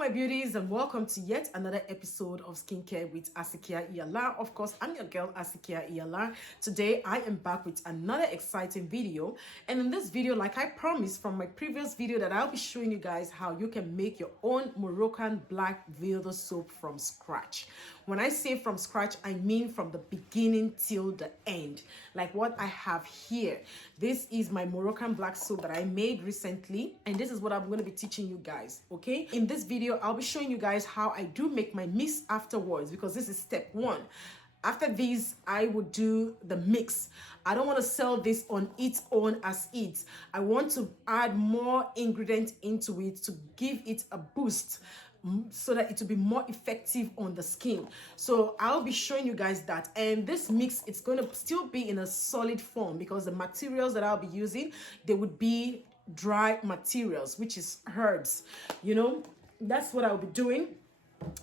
my beauties, and welcome to yet another episode of Skincare with Asikia Iyala. Of course, I'm your girl Asikia Iyala. Today I am back with another exciting video, and in this video, like I promised from my previous video, that I'll be showing you guys how you can make your own Moroccan black Beldi soap from scratch. When I say from scratch, I mean from the beginning till the end, like what I have here. This is my Moroccan black soap that I made recently, and this is what I'm going to be teaching you guys. Okay, in this video I'll be showing you guys how I do make my mix afterwards, because this is step one. After this, I would do the mix. I don't want to sell this on its own as is. I want to add more ingredients into it to give it a boost, so that it will be more effective on the skin. So I'll be showing you guys that. And this mix, it's going to still be in a solid form, because the materials that I'll be using, they would be dry materials, which is herbs. You know, that's what I'll be doing.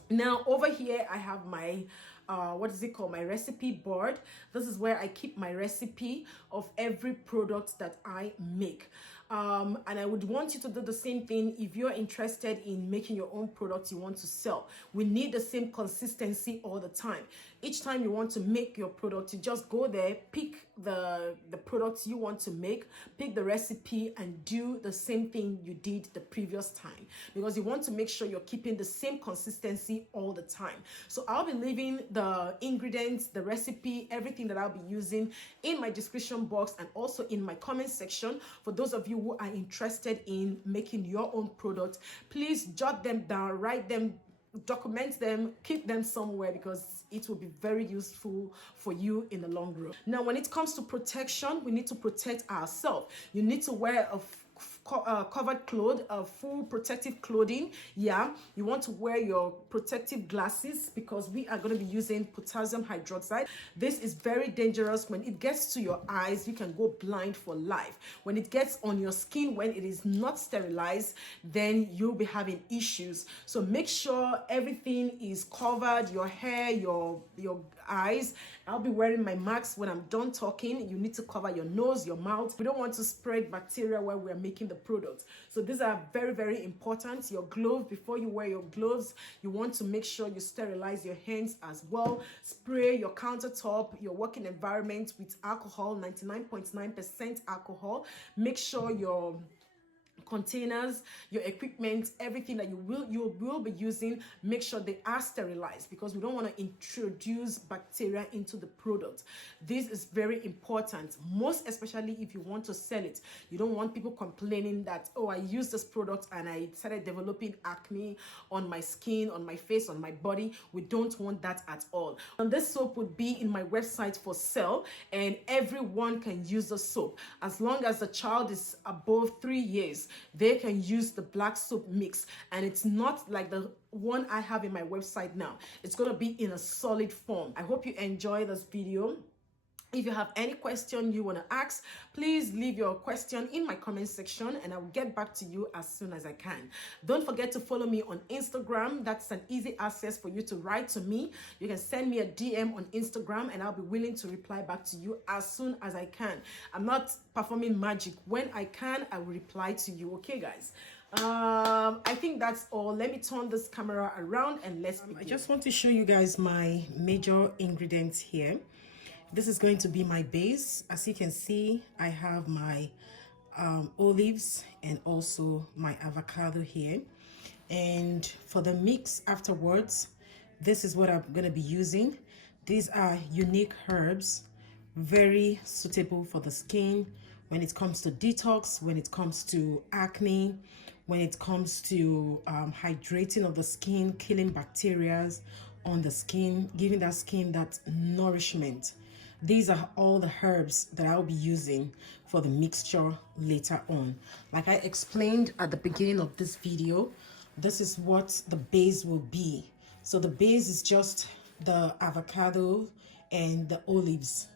Now over here I have my what is it called, my recipe board. This is where I keep my recipe of every product that I make. And I would want you to do the same thing if you're interested in making your own products you want to sell. We need the same consistency all the time. Each time you want to make your product, you just go there, pick the products you want to make, pick the recipe, and do the same thing you did the previous time, because you want to make sure you're keeping the same consistency all the time. So I'll be leaving the ingredients, the recipe, everything that I'll be using in my description box and also in my comment section. For those of you who are interested in making your own product, please jot them down, write them, document them, keep them somewhere, because it will be very useful for you in the long run. Now, when it comes to protection, we need to protect ourselves. You need to wear a covered clothes, full protective clothing. Yeah, you want to wear your protective glasses, because we are going to be using potassium hydroxide. This is very dangerous. When it gets to your eyes, you can go blind for life. When it gets on your skin, when it is not sterilized, then you'll be having issues. So make sure everything is covered, your hair, your eyes. I'll be wearing my mask when I'm done talking. You need to cover your nose, your mouth. We don't want to spread bacteria while we're making the product. So these are very, very important. Your glove, before you wear your gloves, you want to make sure you sterilize your hands as well. Spray your countertop, your working environment with alcohol, 99.9% alcohol. Make sure your containers, your equipment, everything that you will be using, make sure they are sterilized, because we don't want to introduce bacteria into the product. This is very important, most especially if you want to sell it. You don't want people complaining that, oh, I used this product and I started developing acne on my skin, on my face, on my body. We don't want that at all. And this soap would be in my website for sale, and everyone can use the soap as long as the child is above 3 years. They can use the black soap mix, and it's not like the one I have in my website now. It's going to be in a solid form. I hope you enjoy this video. If you have any question you want to ask, please leave your question in my comment section and I will get back to you as soon as I can. Don't forget to follow me on Instagram. That's an easy access for you to write to me. You can send me a DM on Instagram and I'll be willing to reply back to you as soon as I can. I'm not performing magic. When I can, I will reply to you. Okay, guys? I think that's all. Let me turn this camera around and let's begin. I just want to show you guys my major ingredients here. This is going to be my base. As you can see, I have my olives and also my avocado here. And for the mix afterwards, this is what I'm going to be using. These are unique herbs, very suitable for the skin when it comes to detox, when it comes to acne, when it comes to hydrating of the skin, killing bacteria on the skin, giving that skin that nourishment. These are all the herbs that I'll be using for the mixture later on. Like I explained at the beginning of this video, this is what the base will be. So the base is just the avocado and the olives.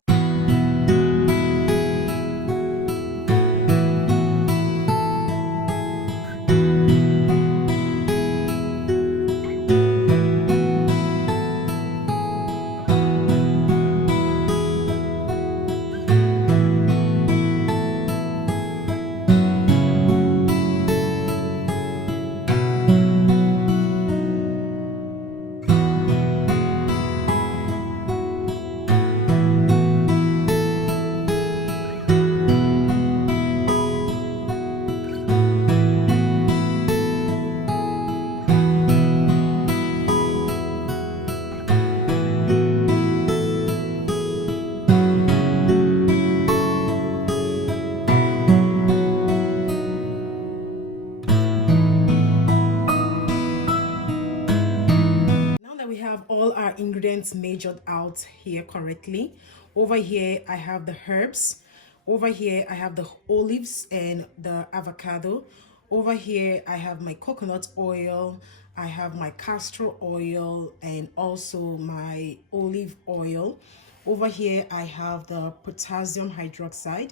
all our ingredients measured out here correctly. Over here I have the herbs. Over here I have the olives and the avocado. Over here I have my coconut oil, I have my castor oil, and also my olive oil. Over here I have the potassium hydroxide.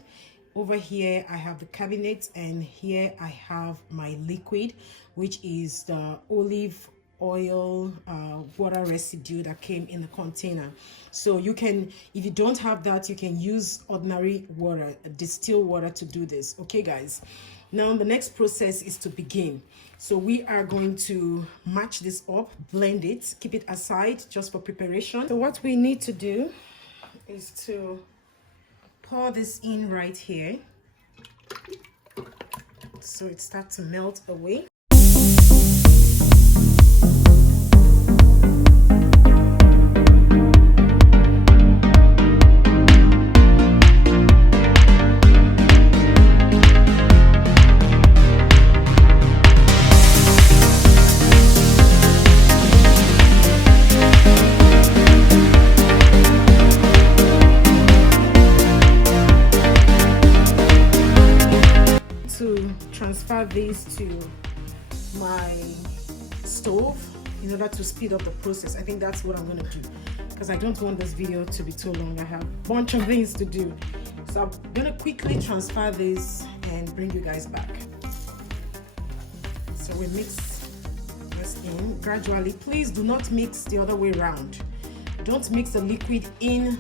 Over here I have the cabinet, and here I have my liquid, which is the olive oil water residue that came in the container. So you can, if you don't have that, you can use ordinary water, distilled water, to do this. Okay guys, now the next process is to begin. So we are going to match this up, blend it, keep it aside just for preparation. So what we need to do is to pour this in right here so it starts to melt away. To transfer this to my stove in order to speed up the process. I think that's what I'm going to do, because I don't want this video to be too long. I have a bunch of things to do, so I'm going to quickly transfer this and bring you guys back. So we mix this in gradually. Please do not mix the other way around. Don't mix the liquid in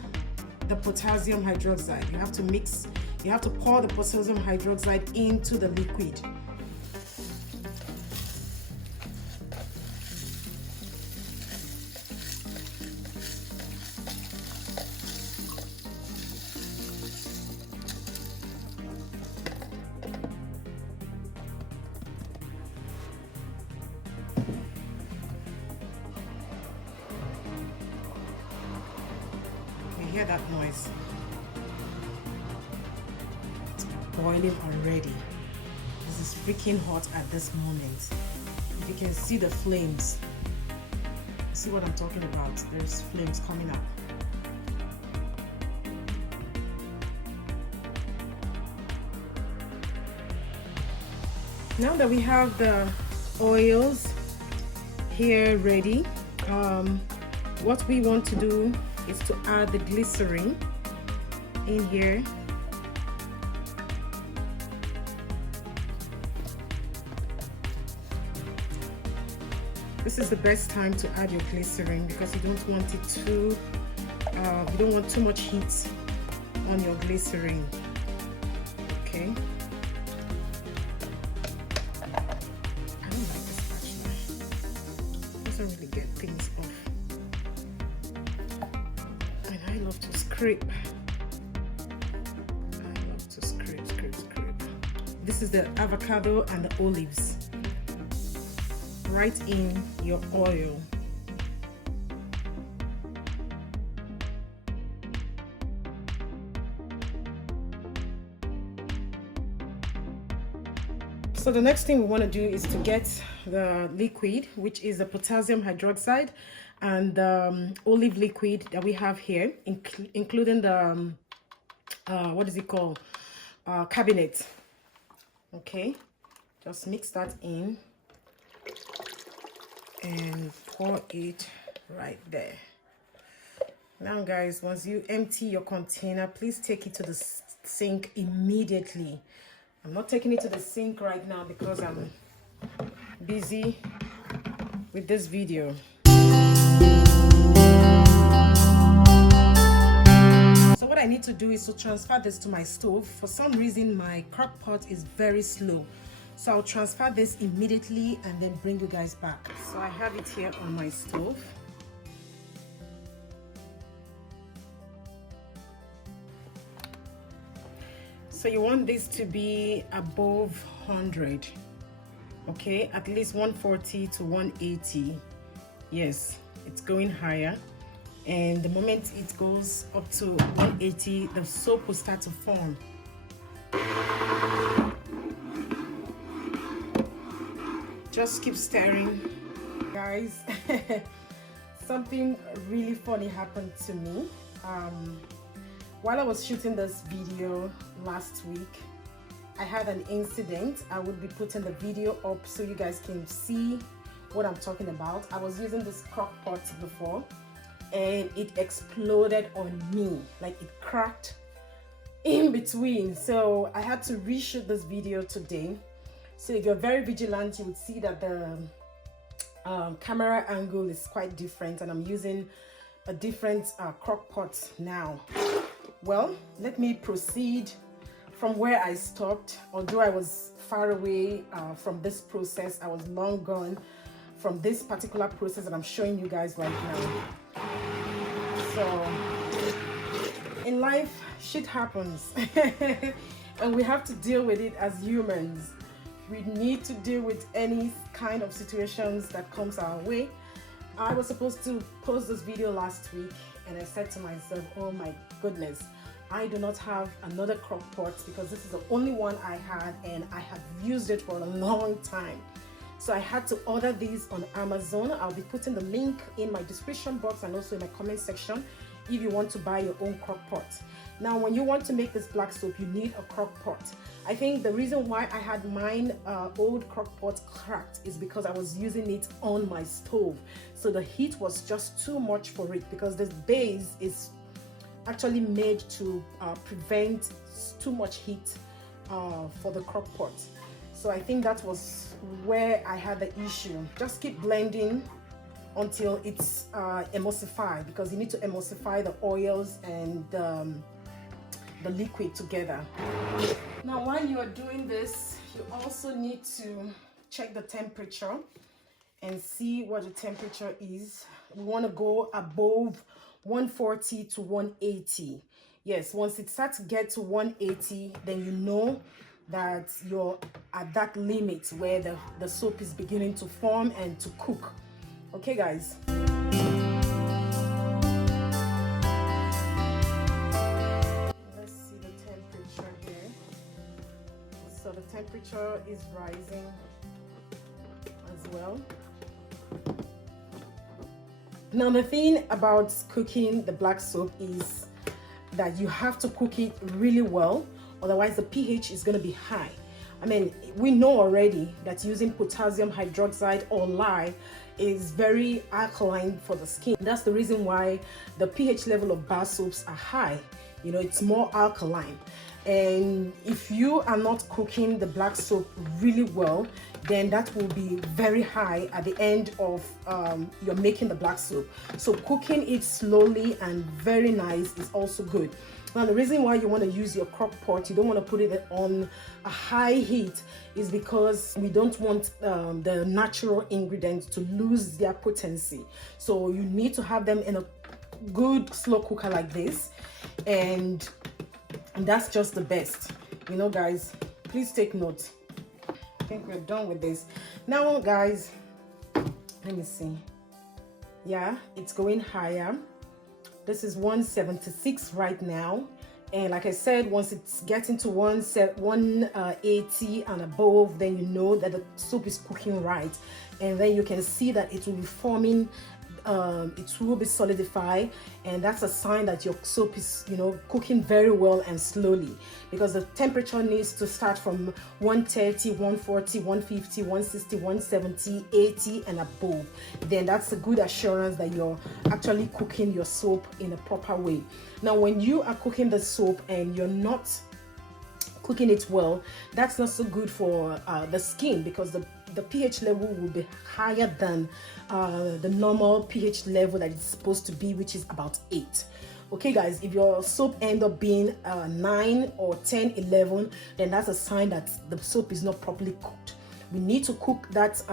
the potassium hydroxide. You have to pour the potassium hydroxide into the liquid. You hear that noise? Boiling already. This is freaking hot at this moment. If you can see the flames, see what I'm talking about? There's flames coming up. Now that we have the oils here ready, what we want to do is to add the glycerin in here. This is the best time to add your glycerin, because you don't want it too, you don't want too much heat on your glycerin. Okay. I don't like this spatula. It doesn't really get things off. And I love to scrape. I love to scrape. This is the avocado and the olives. Right in your oil. So the next thing we want to do is to get the liquid, which is the potassium hydroxide and the olive liquid that we have here, including the what is it called, cabinet. Okay, just mix that in and pour it right there. Now guys, once you empty your container, please take it to the sink immediately. I'm not taking it to the sink right now because I'm busy with this video. So what I need to do is to transfer this to my stove. For some reason my crock pot is very slow. So I'll transfer this immediately and then bring you guys back. So I have it here on my stove. So you want this to be above 100, okay? At least 140 to 180. Yes, it's going higher. And the moment it goes up to 180, the soap will start to form. Just keep stirring, guys. something really funny happened to me. While I was shooting this video last week, I had an incident. I would be putting the video up so you guys can see what I'm talking about. I was using this crock pot before and it exploded on me, like it cracked in between. So I had to reshoot this video today. So if you're very vigilant, you would see that the camera angle is quite different, and I'm using a different crock pot now. Well, let me proceed from where I stopped. Although I was far away from this process, I was long gone from this particular process that I'm showing you guys right now. So in life, shit happens and we have to deal with it as humans. We need to deal with any kind of situations that comes our way. I was supposed to post this video last week and I said to myself, oh my goodness, I do not have another crock pot because this is the only one I had and I have used it for a long time. So I had to order these on Amazon. I'll be putting the link in my description box and also in my comment section if you want to buy your own crock pot. Now, when you want to make this black soap, you need a crock pot. I think the reason why I had mine old crock pot cracked is because I was using it on my stove. So the heat was just too much for it, because this base is actually made to prevent too much heat for the crock pot. So I think that was where I had the issue. Just keep blending until it's emulsified, because you need to emulsify the oils and the liquid together. Now, while you are doing this, you also need to check the temperature and see what the temperature is. We want to go above 140 to 180. Yes, once it starts to get to 180, then you know that you're at that limit where the soap is beginning to form and to cook. Okay, guys. Let's see the temperature here. So the temperature is rising as well. Now, the thing about cooking the black soap is that you have to cook it really well, otherwise the pH is going to be high. I mean, we know already that using potassium hydroxide or lye is very alkaline for the skin. That's the reason why the pH level of bar soaps are high. You know, it's more alkaline. And if you are not cooking the black soap really well, then that will be very high at the end of you're making the black soap. So cooking it slowly and very nice is also good. Now, the reason why you want to use your crock pot, you don't want to put it on a high heat, is because we don't want the natural ingredients to lose their potency. So you need to have them in a good slow cooker like this, and that's just the best. You know, guys, please take note. I think we're done with this. Now, guys, let me see. Yeah, it's going higher. This is 176 right now, and like I said, once it's getting to 180 and above, then you know that the soap is cooking right, and then you can see that it will be forming, it will be solidified, and that's a sign that your soap is, you know, cooking very well and slowly, because the temperature needs to start from 130, 140, 150, 160, 170, 80 and above. Then that's a good assurance that you're actually cooking your soap in a proper way. Now, when you are cooking the soap and you're not cooking it well, that's not so good for the skin, because the pH level will be higher than the normal pH level that it's supposed to be, which is about 8. Okay, guys, if your soap end up being 9 or 10, 11, then that's a sign that the soap is not properly cooked. We need to cook that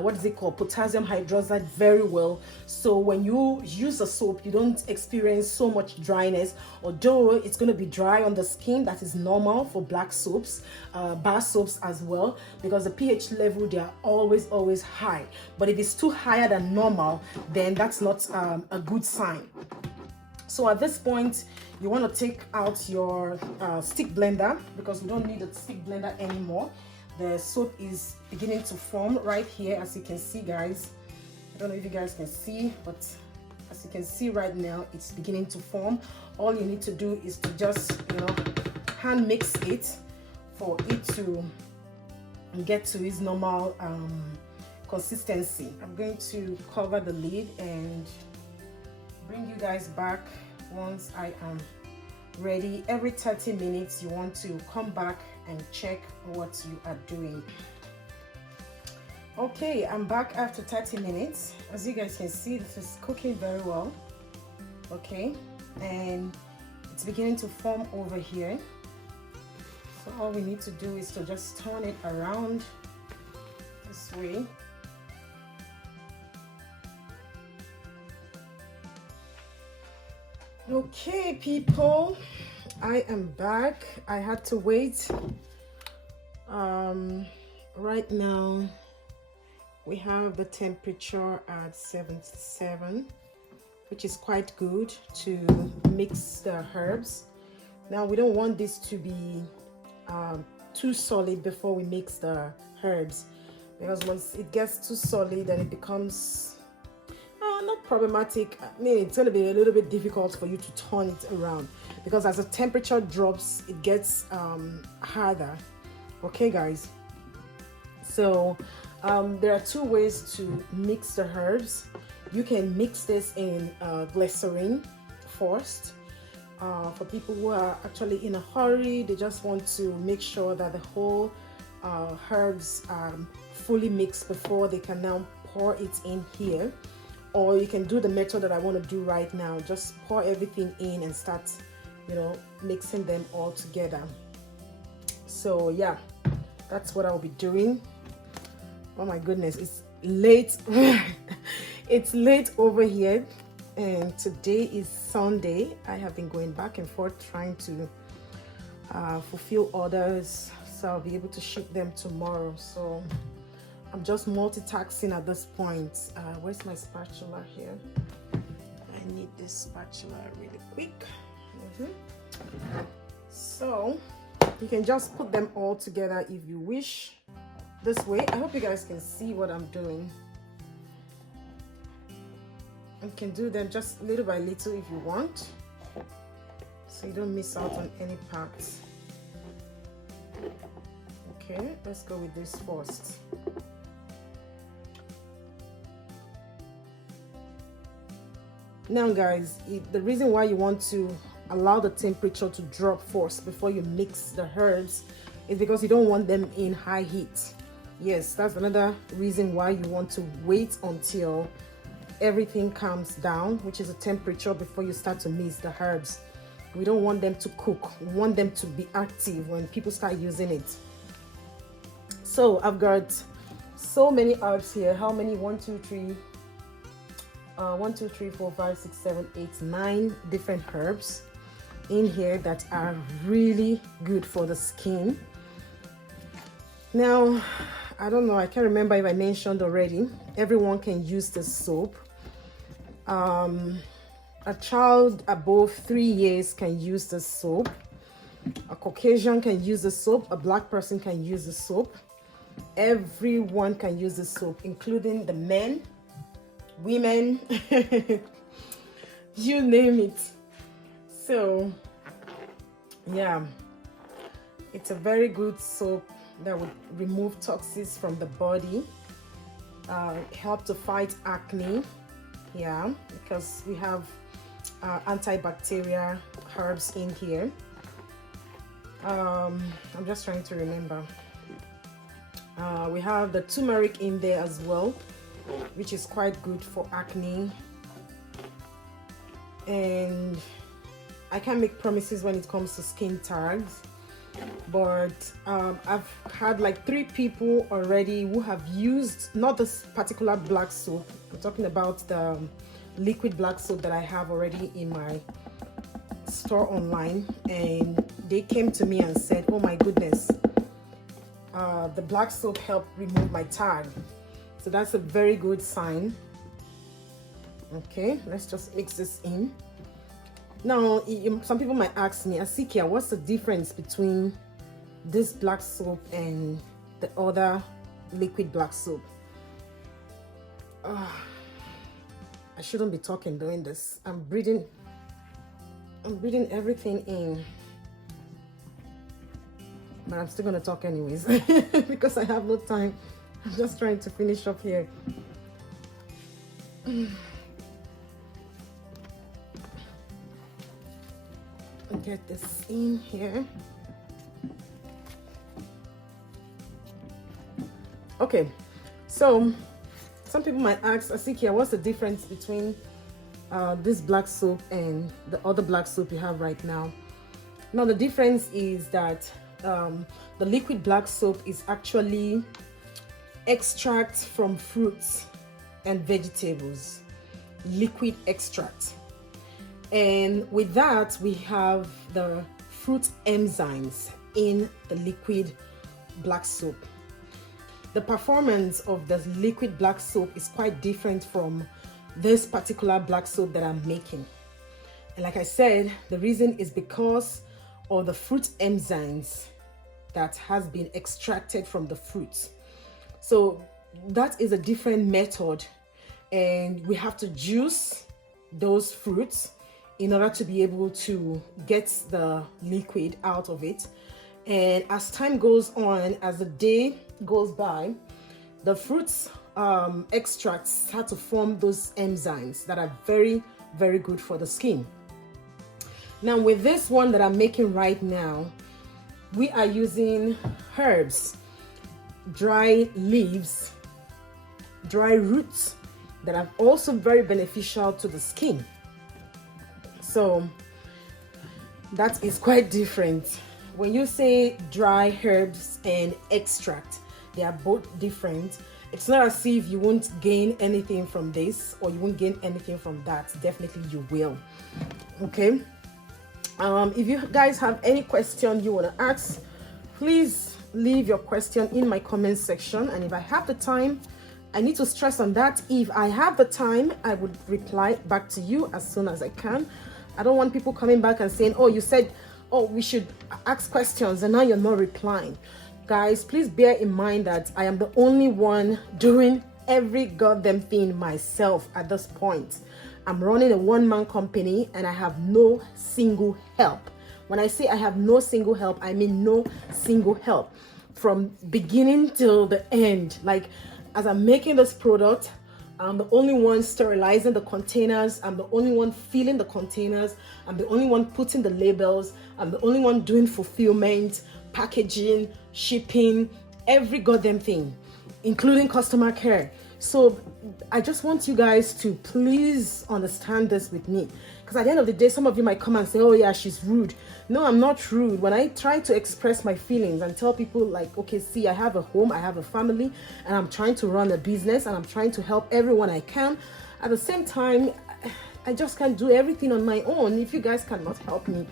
what is it called, potassium hydroxide, very well, so when you use the soap you don't experience so much dryness. Although it's going to be dry on the skin, that is normal for black soaps, bar soaps as well, because the pH level, they are always high. But if it's too higher than normal, then that's not a good sign. So at this point, you want to take out your stick blender, because we don't need a stick blender anymore. The soap is beginning to form right here, as you can see, guys. I don't know if you guys can see, but as you can see right now, it's beginning to form. All you need to do is to just, you know, hand mix it for it to get to its normal consistency. I'm going to cover the lid and bring you guys back once I am ready. Every 30 minutes you want to come back and check what you are doing. Okay, I'm back after 30 minutes. As you guys can see, this is cooking very well. Okay, and it's beginning to form over here. So all we need to do is to just turn it around this way. Okay, people, I am back. I had to wait. Right now we have the temperature at 77, which is quite good to mix the herbs. Now we don't want this to be too solid before we mix the herbs, because once it gets too solid, then it becomes not problematic. I mean, it's going to be a little bit difficult for you to turn it around, because as the temperature drops, it gets harder. Okay, guys, so there are two ways to mix the herbs. You can mix this in glycerin first. For people who are actually in a hurry, they just want to make sure that the whole herbs are fully mixed before they can now pour it in here. Or you can do the method that I want to do right now. Just pour everything in and start, you know, mixing them all together. So yeah, that's what I'll be doing. Oh my goodness, it's late. It's late over here, and today is Sunday. I have been going back and forth trying to fulfill orders, so I'll be able to ship them tomorrow. So I'm just multitasking at this point. Where's my spatula here? I need this spatula really quick. So you can just put them all together if you wish. This way. I hope you guys can see what I'm doing. You can do them just little by little if you want, so you don't miss out on any parts. Okay, let's go with this first. Now guys, the reason why you want to allow the temperature to drop first before you mix the herbs is because you don't want them in high heat. Yes, that's another reason why you want to wait until everything calms down, which is the temperature, before you start to mix the herbs. We don't want them to cook. We want them to be active when people start using it. So I've got so many herbs here. How many? 1 2 3 4 5 6 7 8 9 different herbs in here that are really good for the skin. Now I don't know, I can't remember if I mentioned already, everyone can use this soap. A child above 3 years can use the soap. A Caucasian can use the soap. A black person can use the soap. Everyone can use the soap, including the men, women, you name it. So yeah, it's a very good soap that would remove toxins from the body, help to fight acne. Yeah, because we have antibacterial herbs in here. I'm just trying to remember. We have the turmeric in there as well, which is quite good for acne. And I can't make promises when it comes to skin tags, but I've had like 3 people already who have used not this particular black soap. I'm talking about the liquid black soap that I have already in my store online, and they came to me and said, oh my goodness, the black soap helped remove my tag. So that's a very good sign. Okay, let's just mix this in. Now some people might ask me, Asikia, what's the difference between this black soap and the other liquid black soap? I shouldn't be talking doing this. I'm breathing everything in. But I'm still gonna talk anyways because I have no time. I'm just trying to finish up here. Get this in here. Okay, so some people might ask, Asikia, what's the difference between this black soap and the other black soap you have right now? Now the difference is that the liquid black soap is actually extract from fruits and vegetables, liquid extract. And with that, we have the fruit enzymes in the liquid black soap. The performance of the liquid black soap is quite different from this particular black soap that I'm making. And like I said, the reason is because of the fruit enzymes that has been extracted from the fruits. So that is a different method, and we have to juice those fruits in order to be able to get the liquid out of it. And as time goes on, as the day goes by, the fruits extracts start to form those enzymes that are very, very good for the skin. Now with this one that I'm making right now, we are using herbs, dry leaves, dry roots that are also very beneficial to the skin. So that is quite different. When you say dry herbs and extract, they are both different. It's not as if you won't gain anything from this or you won't gain anything from that. Definitely you will. Okay. If you guys have any question you want to ask, please leave your question in my comment section, and if I have the time, I need to stress on that, if I have the time, I would reply back to you as soon as I can. I don't want people coming back and saying, oh, you said, oh, we should ask questions and now you're not replying. Guys, please bear in mind that I am the only one doing every goddamn thing myself at this point. I'm running a one-man company and I have no single help. When I say I have no single help, I mean no single help from beginning till the end. Like, as I'm making this product, I'm the only one sterilizing the containers. I'm the only one filling the containers. I'm the only one putting the labels. I'm the only one doing fulfillment, packaging, shipping, every goddamn thing, including customer care. So I just want you guys to please understand this with me, because at the end of the day, some of you might come and say, oh yeah, she's rude. No, I'm not rude. When I try to express my feelings and tell people like, okay, see, I have a home, I have a family, and I'm trying to run a business and I'm trying to help everyone I can. At the same time, I just can't do everything on my own. If you guys cannot help me,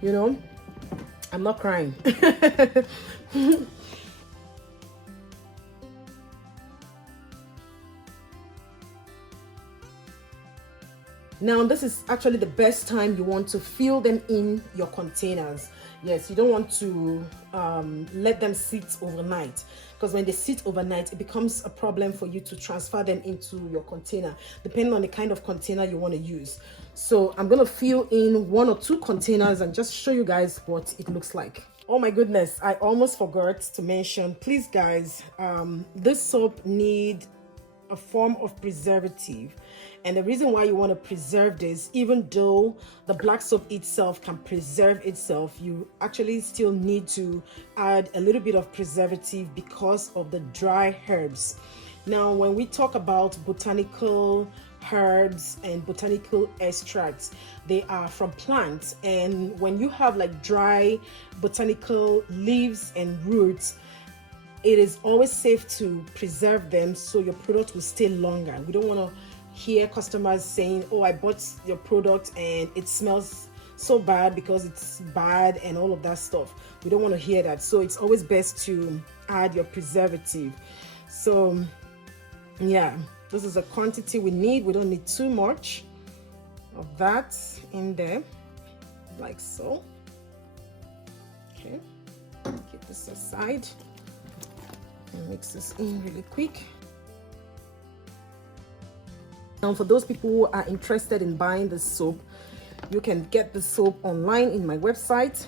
you know, I'm not crying. Now, this is actually the best time you want to fill them in your containers. Yes, you don't want to let them sit overnight, because when they sit overnight, it becomes a problem for you to transfer them into your container, depending on the kind of container you want to use. So I'm going to fill in 1 or 2 containers and just show you guys what it looks like. Oh my goodness, I almost forgot to mention, please guys, this soap needs a form of preservative. And the reason why you want to preserve this, even though the black soap itself can preserve itself, you actually still need to add a little bit of preservative because of the dry herbs. Now, when we talk about botanical herbs and botanical extracts, they are from plants. And when you have like dry botanical leaves and roots, it is always safe to preserve them so your product will stay longer. We don't want to hear customers saying, oh, I bought your product and it smells so bad because it's bad and all of that stuff. We don't want to hear that. So it's always best to add your preservative. So yeah, this is a quantity we need. We don't need too much of that in there, like so. Okay, keep this aside and mix this in really quick. And for those people who are interested in buying the soap, you can get the soap online in my website.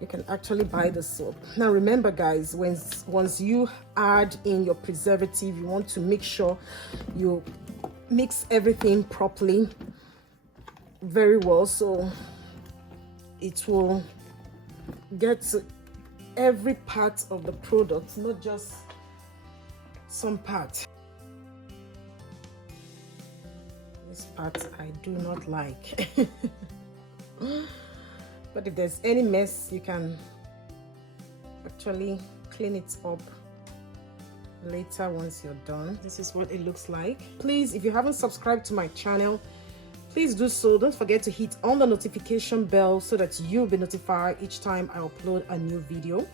You can actually buy the soap. Now remember guys, once you add in your preservative, you want to make sure you mix everything properly, very well, so it will get to every part of the product, not just some part. This part I do not like. But if there's any mess, you can actually clean it up later once you're done. This is what it looks like. Please, if you haven't subscribed to my channel, please do so. Don't forget to hit on the notification bell so that you'll be notified each time I upload a new video.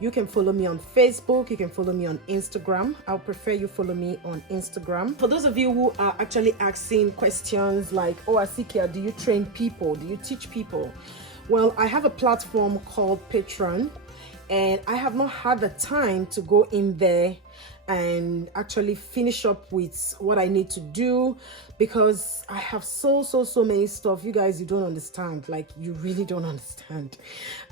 You can follow me on Facebook, you can follow me on Instagram. I'll prefer you follow me on Instagram. For those of you who are actually asking questions like, oh Asikia, do you train people? Do you teach people? Well, I have a platform called Patreon, and I have not had the time to go in there and actually finish up with what I need to do, because I have so many stuff. You guys, you don't understand. Like, you really don't understand.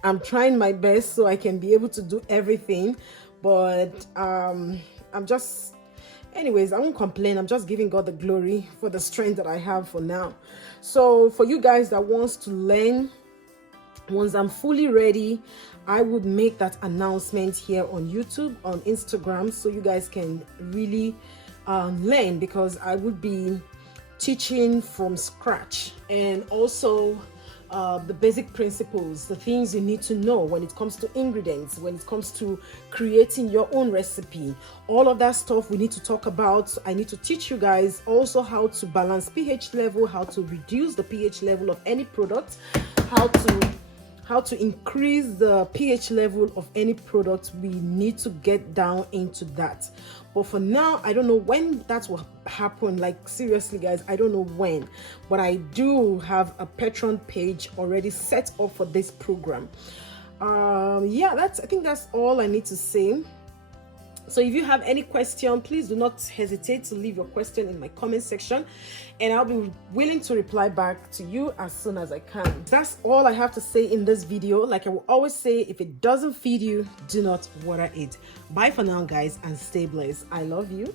I'm trying my best so I can be able to do everything, but I'm just, anyways, I won't complain. I'm just giving God the glory for the strength that I have for now. So for you guys that wants to learn, once I'm fully ready, I would make that announcement here on YouTube, on Instagram, so you guys can really learn, because I would be teaching from scratch, and also the basic principles, the things you need to know when it comes to ingredients, when it comes to creating your own recipe. All of that stuff we need to talk about. I need to teach you guys also how to balance pH level, how to reduce the pH level of any product, how to increase the pH level of any product. We need to get down into that. But for now, I don't know when that will happen. Like, seriously guys, I don't know when, but I do have a Patreon page already set up for this program. Yeah, I think that's all I need to say. So if you have any question, please do not hesitate to leave your question in my comment section, and I'll be willing to reply back to you as soon as I can. That's all I have to say in this video. Like I will always say, if it doesn't feed you, do not water it. Bye for now guys, and stay blessed. I love you.